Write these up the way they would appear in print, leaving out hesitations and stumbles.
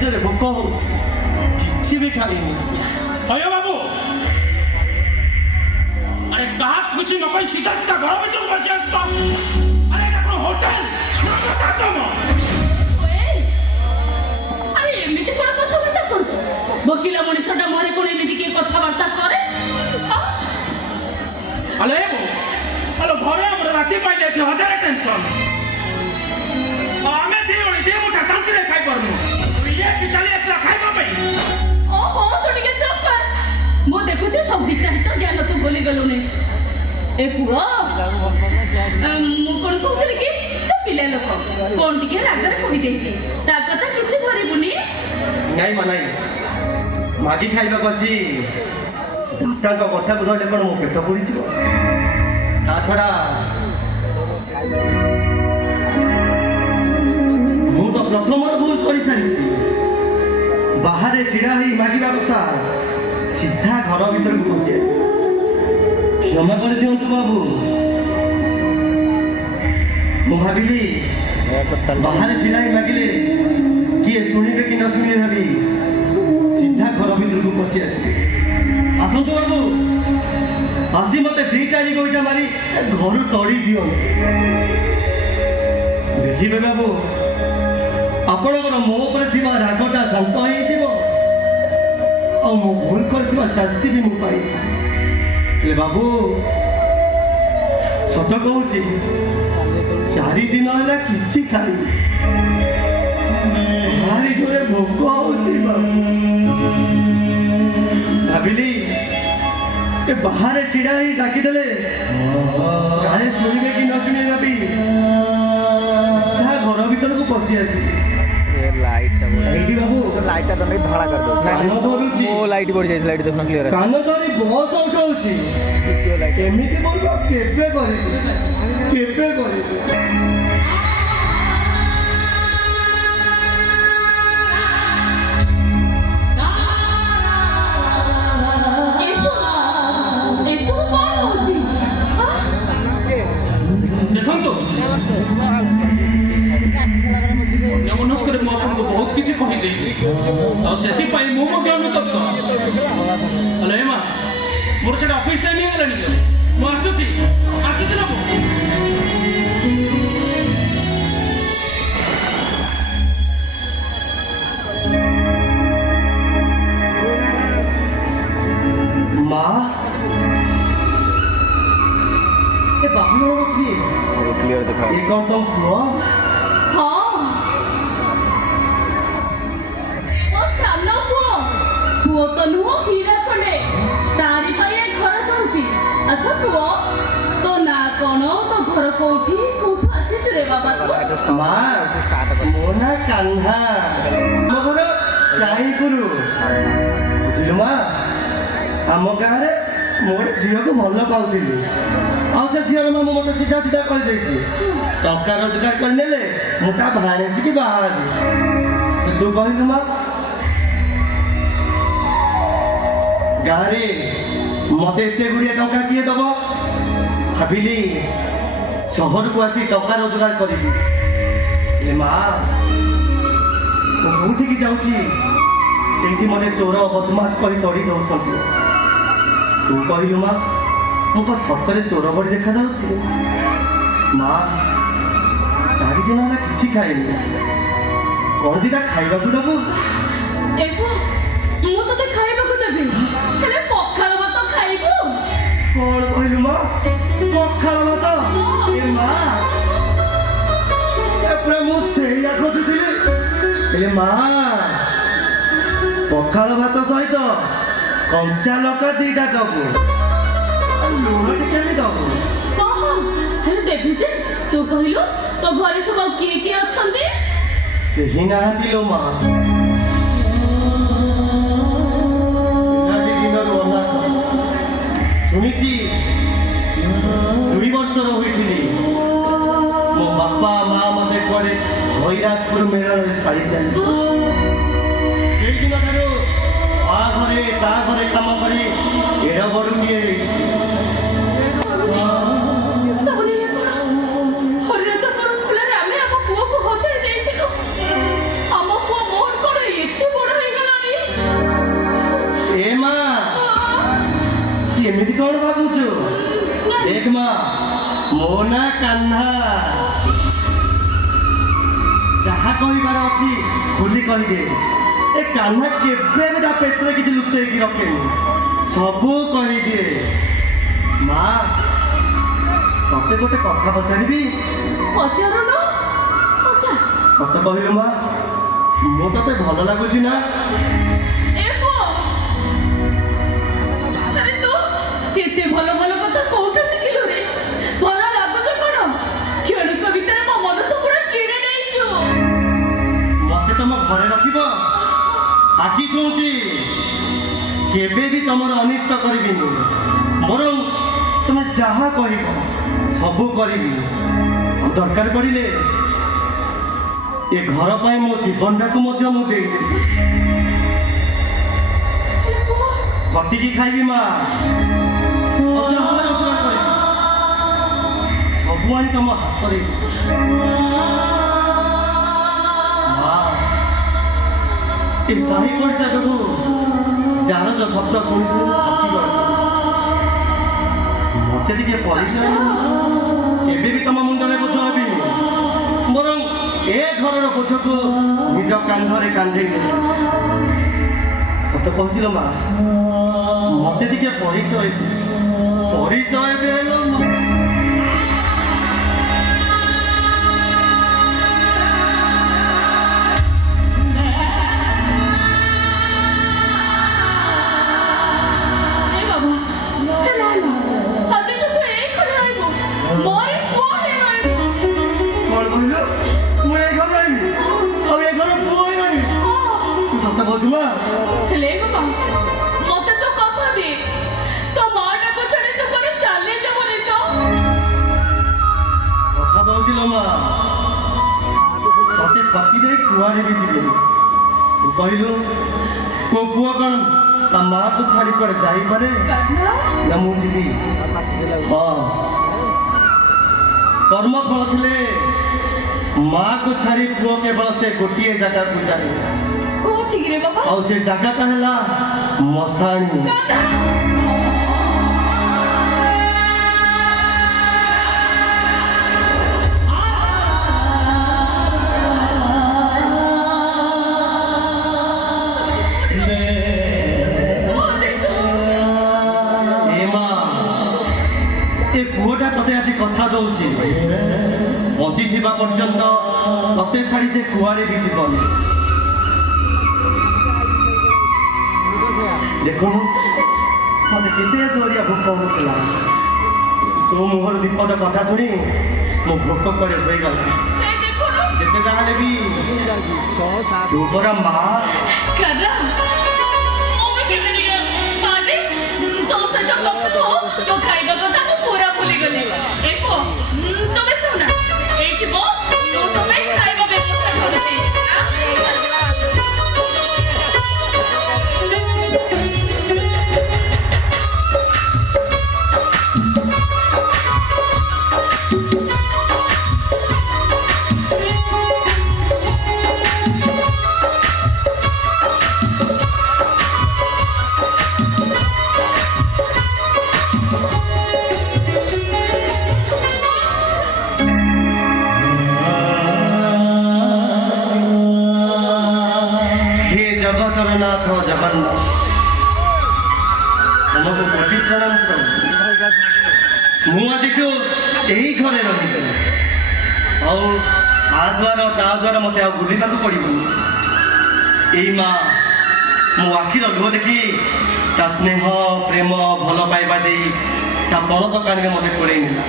ଜୋରେ ଭୋକ ହଉଛି କିଛି ବି ଖାଇନି। अयो बाबू अरे कहा कुछ न कोई सीधा सीधा घर में तुम बस तो अरे ना कोई होटल ना कोई सातों अरे एमिति कोन कथाबार्ता करछ वकीला मनीषटा मोरे कोन एमिति के कथाबार्ता करे अरे वो हेलो घरे हमर राती पाई जाती हजार टेंशन हमें दे ओली दे मुठा शांति रे खाई परनु ये कि चली असला खाइबा पई ओहो तू टिके चुप कर मो देखु जे सब हिताहित ज्ञान तू बोली गलु ने ए पुआ मु कोन कहतली कि से पिले लोक कोन टिके रागरे कहि देछि ता कथा किछि धरिबुनी ନାଇଁ ମା ନାଇଁ ମାଗି ଖାଇବା ବସି ଡାକ୍ତରଙ୍କ କଥା ବୁଝିଲେ କ'ଣ ମୋ ପେଟ ପୁରିଯିବ। ତା ଛଡ଼ା ମୁଁ ତ ପ୍ରଥମରୁ ଭୁଲ କରିସାରିଛି। ବାହାରେ ଛିଡ଼ା ହେଇ ମାଗିବା କଥା ସିଧା ଘର ଭିତରକୁ ପଶି କ୍ଷମା କରିଦିଅନ୍ତୁ ବାବୁ। ମୁଁ ଭାବିଲି ବାହାରେ ଛିଡ଼ା ହେଇ ମାଗିଲେ କିଏ ଶୁଣିବେ କି ନ ଶୁଣିବେ ଭାବି ସିଧା ଘର ଭିତରକୁ ପଶି ଆସିଲି। ଆସନ୍ତୁ ବାବୁ ଆସି ମତେ 2-4 ଗୋଇଠା ମାରି ଘରୁ ତଡ଼ି ଦିଅନ୍ତୁ। ଦେଖିବେ ବାବୁ ଆପଣଙ୍କର ମୋ ଉପରେ ଥିବା ରାଗଟା ଶାନ୍ତ ହେଇଯିବ ଆଉ ମୁଁ ଭୁଲ କରିଥିବା ଶାସ୍ତି ବି ମୁଁ ପାଇଛି। ହେଲେ ବାବୁ ସତ କହୁଛି 4 ଦିନ ହେଲା କିଛି ଖାଇନି ଭାରି ଜୋରେ ଭୋକ ହଉଛି ବାବୁ। ଭାବିଲି ଏ ବାହାରେ ଛିଡ଼ା ହେଇ ଡାକିଦେଲେ କାଳେ ଶୁଣିବେ କି ନ ଶୁଣିବେ ଭାବି ଯାହା ଘର ଭିତରକୁ ପଶି ଆସିଲି। ଏଇଠି ବାବୁ लाइट तो नहीं धड़ा कर दो କାନ ଧରୁଛି वो लाइट बढ़ जाए लाइट देखना क्लियर है କାନ ଧରି ବସ ଉଠଉଛି लाइट ଏମିତି ବୋଲ କେବେ କରିବୁ କେବେ କରିବୁ। एसବୁ କଣ ହଉଛି देखंतु नमस्कार मु आपको बहुत किछि कहि देछि आ सेति पई मु मगे अनुतप्त अले मा मोर सेटा ऑफिस टाइम हे गलानी मु आसुची ना माँ ये बाबू किए क्लियर दिखा ये कौन तुम हुआ ହଁ ମୋ ସାନ ପୁଅ ପୁଅ ତ ନୁହଁ ହୀରା ଖଣ୍ଡେ ତାରି ପାଇଁ ଏ ଘର ଚଳୁଛି। ଆଚ୍ଛା ପୁଅ ତୋ ନାଁ କଣ ତୋ ଘର କୋଉଠି କୋଉଠୁ ଆସିଛୁ ରେ ବାବା ତୁ माँ मो ना कान्हा मो घर चाईपुरु बुझिलु माँ आम गाँव मोर झील को भल पाऊली आ से झील माँ मत सीधा सीधा कहीदेছি टंका रोजगार करने मुझा भाणेजी कि बाहर तू कहलु माँ गाँव मत एत गुड़िया टंका किए दब भाविली सहर को आसी टंका रोजगार करी माँ कौटी जाऊँगी से मत चोर बदमाश कर तड़ी दौर तू कहलु माँ मुझे सतरे चोर बड़ी देखा जाऊँगी माँ 4 दिन है कि खाइनि कौन दीटा खाइबा दबु ମୁଁ ତତେ ଖାଇବାକୁ ଦେବି ହେଲେ ପଖାଳ ଭାତ ଖାଇବୁ कौन कहलु माँ पखाल भात ए माँ पूरा मु सेया खोजुଥିଲି ए माँ पखाल भात सहित कंचा लका 2टा दबु लुण टिके भी दबु କହ ହେଲେ ଦେବି ଯେ ତୁ କହିଲୁ ତୋ ଘରେ ସବୁ ଆଉ କିଏ କିଏ ଅଛନ୍ତି କେହି ନାହାନ୍ତି ଲୋ ମାଁ ଶୁଣିଛି 2 ବର୍ଷର ହୋଇଥିଲି ମୋ ବାପା ମା ମତେ କୁଆଡ଼େ ହଇରାଜପୁର ମେଳରେ ଛାଡ଼ିଦେଲେ ସେଇଦିନଠାରୁ ଆ ଘରେ ତା ଘରେ କାମ କରି ଏଡ଼ ବଡ଼ୁଟିଏ ହେଇଛି ହରିରାଜପୁର ଫୁଲରେ ଆମେ ଆମ ପୁଅକୁ ହଜାଇ ଦେଇଥିଲୁ ଆମ ପୁଅ ମୋର କଣ ମୋ ନା କାହ୍ନା। ଯାହା କହିବାର ଅଛି ଖୋଲି କହିଦେ। ଏ କାହ୍ନା କେବେ ବି ତା ପେଟରେ କିଛି ଲୁଚେଇକି ରଖେନି, ସବୁ କହିଦିଏ। ମା, ତତେ ଗୋଟେ କଥା ପଚାରିବି? ପଚାରୁନ, ପଚାର। ସତ କହିଲୁ ମା, ମୁଁ ତତେ ଭଲ ଲାଗୁଛି ନା? ଏ ପୁଅ, ଆରେ ତୁ କେତେ ଭଲ ଭଲ କଥା କୋଉଠୁ ଶିଖିଲୁ ରେ? ଭଲ ଲାଗୁଛ କଣ? କ୍ଷଣିକ ଭିତରେ ମୋ ମନ ତ ପୁରା କିଣି ନେଇଛୁ। ମତେ ତମ ଘରେ ରଖିବ? ଆଖି ଛୁଉଁଛି, କେବେ ବି ତମର ଅନିଷ୍ଟ କରିବିନି। ବରଂ ତମେ ଯାହା କହିବ ସବୁ କରିବି। ଆଉ ଦରକାର ପଡ଼ିଲେ ଏ ଘର ପାଇଁ ମୋ ଜୀବନଟାକୁ ମଧ୍ୟ ମୁଁ ଦେଇଦେବି। ହେଲେ ପୁଅ, ଖଟିକି ଖାଇବି ମା, ଯାହା ରୋଜଗାର କରିବି ସବୁ ଆଣି ତମ ହାତରେ। ମା, ଏ ସାହି ପଡ଼ିଶାଠୁ ଯାହାର ଶବ୍ଦ ଶୁଣି ଶୁଣି ଥକିଗଲି। ମତେ ଟିକେ ପରିଚୟ କେବେ ବି ତମ ମୁଣ୍ଡରେ ବୋଝ ହେବିନି। ବରଂ ଏ ଘରର ବୋଝକୁ ନିଜ କାନ୍ଧରେ କାନ୍ଧେଇ ଦେବି। ସତ କହୁছিল ମା, ମତେ ଟିକେ ପରିଚୟ ଦେ ଲୋ ମା। ଏ ବାବା, ହେଲା ହେଲା। ଆଜିଠୁ ତୁ ଏଇ ଘରେ ରହିବୁ। ମୋରି ପୁଅ ହେଇ ରହିବୁ। କଣ କହିଲୁ? ମୁଁ ଏ ଘର ରହିବି, ଆଉ ଏ ଘର ପୁଅ ହେଇ ରହିବି। ତୁ ସତ କହୁଛୁ ମା? ହେଲେ ବାବା, ମତେ ତ କଥା ଦେ, ତୋ ମାଟାକୁ ଛାଡି ତୁ କୁଆଡେ ଚାଲି ଯିବୁନି ତ? କଥା ଦଉଛି ଲୋ ମା, ତତେ ଥକି ଦେଇ କୁଆଡ଼େ ବି ଯିବେନି। ତୁ କହିଲୁ କୋଉ ପୁଅ କଣ ତା ମାଆକୁ ଛାଡ଼ି କୁଆଡ଼େ ଯାଇପାରେ? କାହ୍ନା, ନା ମୁଁ ଯିବି? ହଁ, କର୍ମ ଫଳ ଥିଲେ ମାଆକୁ ଛାଡ଼ି ପୁଅ କେବଳ ସେ ଗୋଟିଏ ଜାଗାକୁ ଯାଏ, କୋଉଠିକି ରେ ବାବା? ଆଉ ସେ ଜାଗାଟା ହେଲା ମଶାଣି। କାହ୍ନା! ଏ ମା, ଏ ପୁଅଟା ତତେ ଆଜି କଥା ଦଉଛି, ବଞ୍ଚିଥିବା ପର୍ଯ୍ୟନ୍ତ ତତେ ଛାଡ଼ି ସେ କୁଆଡ଼େ ବି ଯିବନି। ଦେଖୁନୁ ମତେ କେତେ ଜୋରିଆ ଭୋକ ହଉଥିଲା, ତୋ ମୁହଁରୁ ବିପଦ କଥା ଶୁଣି ମୋ ଭୋକ କୁଆଡ଼େ ହୋଇଗଲା। ଏ ଦେଖୁନୁ, ଯେତେ ଯାହା ହେଲେ ବି ତୁ ପରା ମା। କାହ୍ନା, ମମି କେମିତି ମାନେ ତୋ ସହିତ କଥା ହଉ, ତୋ ଖାଇବା କଥା ମୁଁ ପୁରା ଭୁଲିଗଲି। ଏ ପୁଅ, ତମେ ଶୁଣ, ଏଇଠି ବୋ ତୁ ତୋ ପାଇଁ ଖାଇବା ବ୍ୟବସ୍ଥା କରୁଛି। हे जगतर नाथ जगन्नाथ, ତମକୁ କୋଟି ପ୍ରଣାମ କରୁଛି। ମୁଁ ଆଜିଠୁ ଏଇ ଘରେ ରହିବି, ଆଉ ଆ ଦ୍ୱାର ତା ଦ୍ୱାର ମତେ ଆଉ ବୁଲିବାକୁ ପଡ଼ିବନି। ଏଇ ମା ମୋ ଆଖିର ଲୁହ ଦେଖି ତା ସ୍ନେହ ପ୍ରେମ ଭଲ ପାଇବା ଦେଇ ତା ପଣ ଦୋକାନରେ ମତେ କୋଳେଇ ନେଲା,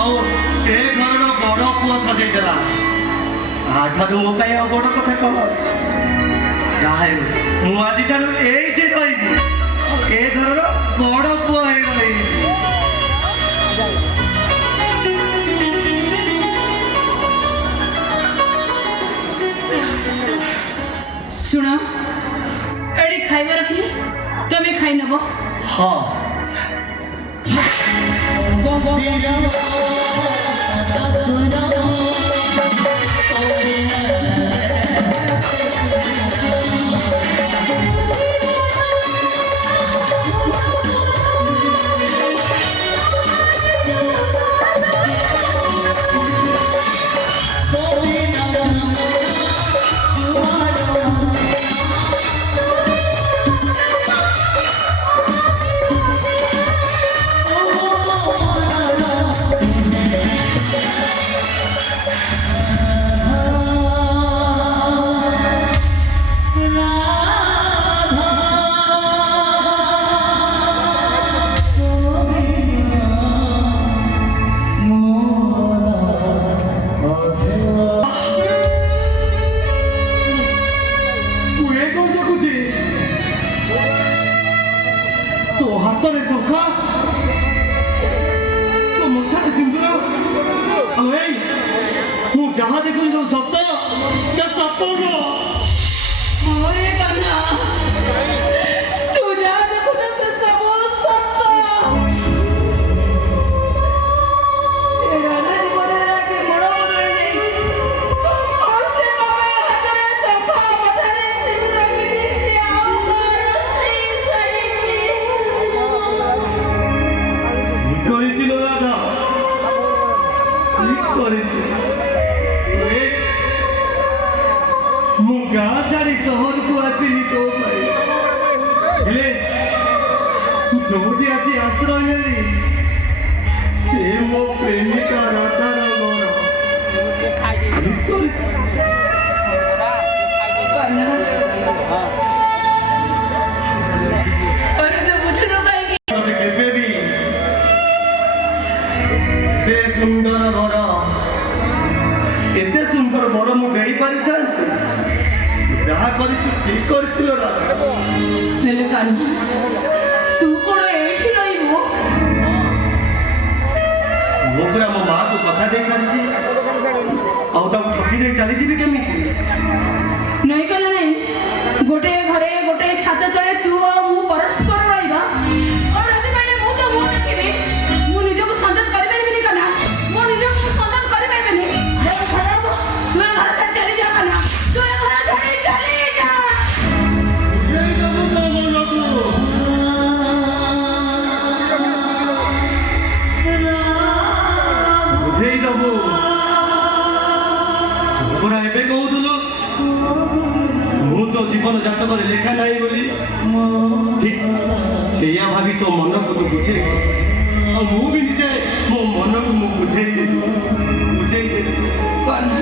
ଆଉ ଏ ଘରର ବଡ଼ ପୁଅ ସଜେଇ ଦେଲା। ଆଠାରୁ ମୋ ପାଇଁ ଆଉ ବଡ଼ କଥା କଣ ଅଛି? ଯାହା ହେଉ ମୁଁ ଆଜିଠାରୁ ଏଇଠି ରହିବି, ଏ ଘରର ବଡ଼ ପୁଅ ହେଇଗଲି। ଶୁଣ, ଏଠି ଖାଇବା ରଖିଲି, ତମେ ଖାଇ ନେବ। ହଁ, ଗାଁ ଛାଡ଼ି ସହରକୁ ଆସିଲି ତୋ ପାଇଁ। ହେଲେ ଯୋଉଠି ଆସି ଆଶ୍ରୟ ନେଲି ସେ ମୋ ପ୍ରେମିକା ରାଧାର ଘର। ଭିତରେ ତତେ କେବେ ବି ଏତେ ସୁନ୍ଦର ଘର ଏତେ ସୁନ୍ଦର ବର ମୁଁ ଦେଇପାରିଥାନ୍ତି। ଯାହା କରିଛୁ ଠିକ କରିছিল ନା। ହେଲେ କାହ୍ନା ତୁ କଣ ଏଇଠି ରହିବୁ? ମୁଁ ପୁରା ମୋ ମାଆକୁ କଥା ଦେଇ ସାରିଛି, ଆଉ ତାକୁ ଠକି ଦେଇ ଚାଲିଯିବି କେମିତି? ନାଇଁ କଲେ ନାଇଁ, ଗୋଟେ ଘରେ ଗୋଟେ ଛାତ ତଳେ ତୁ ଆଉ ମୁଁ ପରସ୍ପର ରହିବା ଆଉ ରାତି ପାଇଲେ ମୁଁ ତ ମୁଁ ଦେଖିବି। ମୁଁ ନିଜକୁ ସନ୍ଧାନ କରିପାରିବିନି କାହ୍ନା, ମୁଁ ନିଜକୁ ସନ୍ଧାନ କରିପାରିବିନି। ତୁ ଏ ଘର ଛାଡ଼ି ଚାଲି ଯା କାହ୍ନା, ତୁ ଏ ଘର ଛାଡ଼ି ଚାଲି ଯା। ବୁଝେଇ ଦବୁ। ତୁ ପୁରା ଏବେ କହୁଥିଲୁ ମୁଁ ତ ଜୀବନ ଜାତକରେ ଲେଖା ନାହିଁ ବୋଲି। ଠିକ ସେଇଆ ଭାବି ତୋ ମନକୁ ତୁ ବୁଝେଇ, ଆଉ ମୁଁ ବି ନିଜେ ମୋ ମନକୁ ମୁଁ ବୁଝେଇଦେବି। କାହ୍ନା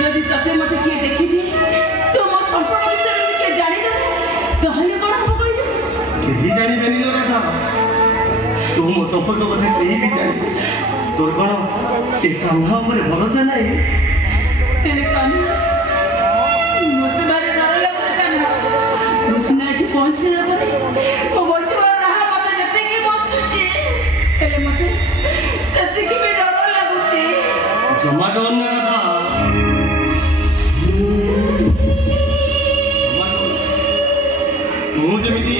ଯଦି ତତେ ମତେ କିଏ ଦେଖିଦିଏ, ତୁ ମୋ ସମ୍ପର୍କ ବିଷୟରେ ଯଦି କିଏ ଜାଣିଦେବେ, ତାହେଲେ କଣ ହବ କହିଲୁ? କେହି ଜାଣିବେନି ଲୋ ରାଧା। ତୁ ମୋ ସମ୍ପର୍କ କଥା କେହି ବି ଜାଣିବେ। ତୋର କଣ ଏ କାହ୍ନା ଉପରେ ଭରସା ନାହିଁ? ହେଲେ କାହ୍ନା ମତେ ଭାରି ଡର ଲାଗୁଛି କାହ୍ନା। ତୁ ସିନା ଏଠି ପହଞ୍ଚିଲା ପରେ ମୋ ବଞ୍ଚିବାର ରାହା ମତେ ଯେତିକି ବଞ୍ଚୁଛି, ହେଲେ ମତେ ସେତିକି ବି ଡର ଲାଗୁଛି। ଜମା ଡର ନା ରାଧା, ଜମା ଡର। ମୁଁ ଯେମିତି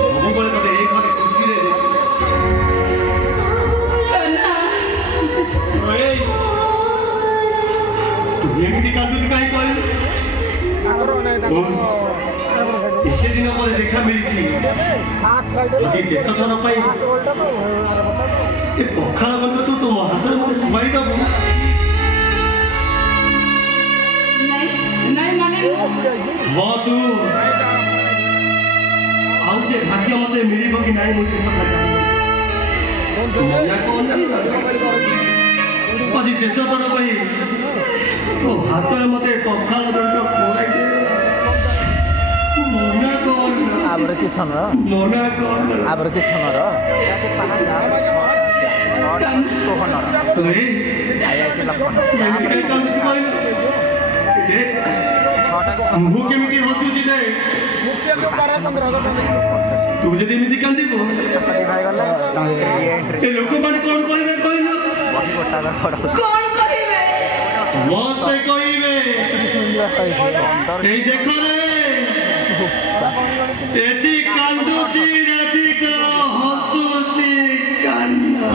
ସବୁବେଳେ ତତେ ଏ ଘରେ ଖୁସିରେ ଦେଖେ। କାହ୍ନା ଏଇ, ତୁ ଏମିତି କାନ୍ଦୁଛୁ କାହିଁ କହିଲୁ? ଏତେ ଦିନ ପରେ ଦେଖା ମିଳିଛି, ଆଜି ଶେଷ ଥର ପାଇଁ ଏ ପଖାଳ ଗଣ୍ଡ ତୁ ତୋ ହାତରେ ମୋତେ ଖୁଆଇ ଦବୁ? ନାଇଁ ମାନେ ହଁ ତୁ, ଆଉ ସେ ଭାଗ୍ୟ ମୋତେ ମିଳିବ କି ନାହିଁ ମୁଁ ସେ କଥା ଜାଣିନି। ଆଜି ଶେଷ ଥର ପାଇଁ ତୋ ହାତରେ ମୋତେ ପଖାଳ ଗଣ୍ଡ ଖୁଆଇ ଦେ। ମନା କର ନା, ଆବର କିଶନର ମନା କର ନା। ଆବର କିଶନର ସୋହନର ଏଇ, ଆଇଆସି ଲକ୍ଷଣ ଏମିତି କାହିଁ କାନ୍ଦୁଛୁ କହିଲୁ? ଏ, ମୁଁ କେମିତି ହସୁଛି ରେ? ତୁ ଯଦି ଏମିତି କାନ୍ଦିବୁ ଏ ଲୋକମାନେ କଣ କରିବେ କହିଲୁ? କଣ କହିବେ? ମସ୍ତେ କହିବେ, এই দেখো রে এটি কান্দুচি রাধিকা হসুচি কান্না।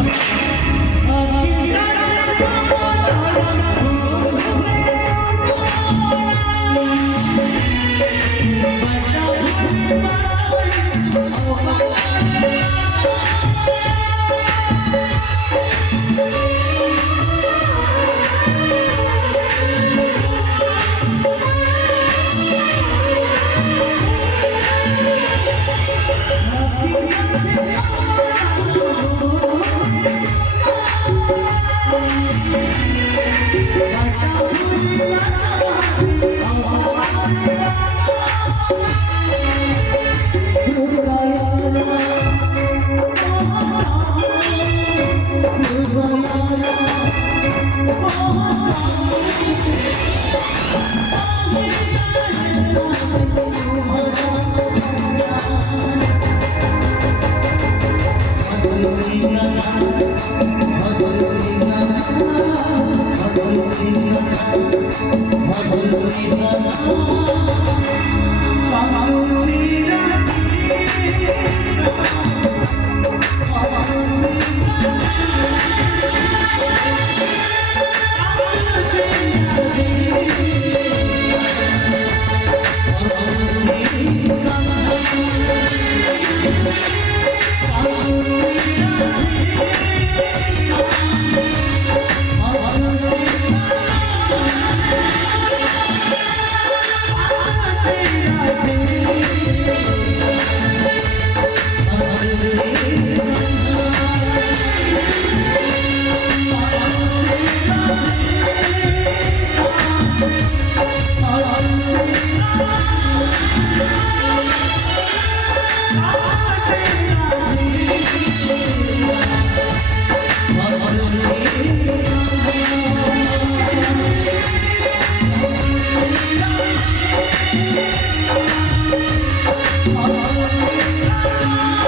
Hãy subscribe cho kênh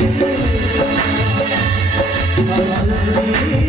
Ghiền Mì Gõ để không bỏ lỡ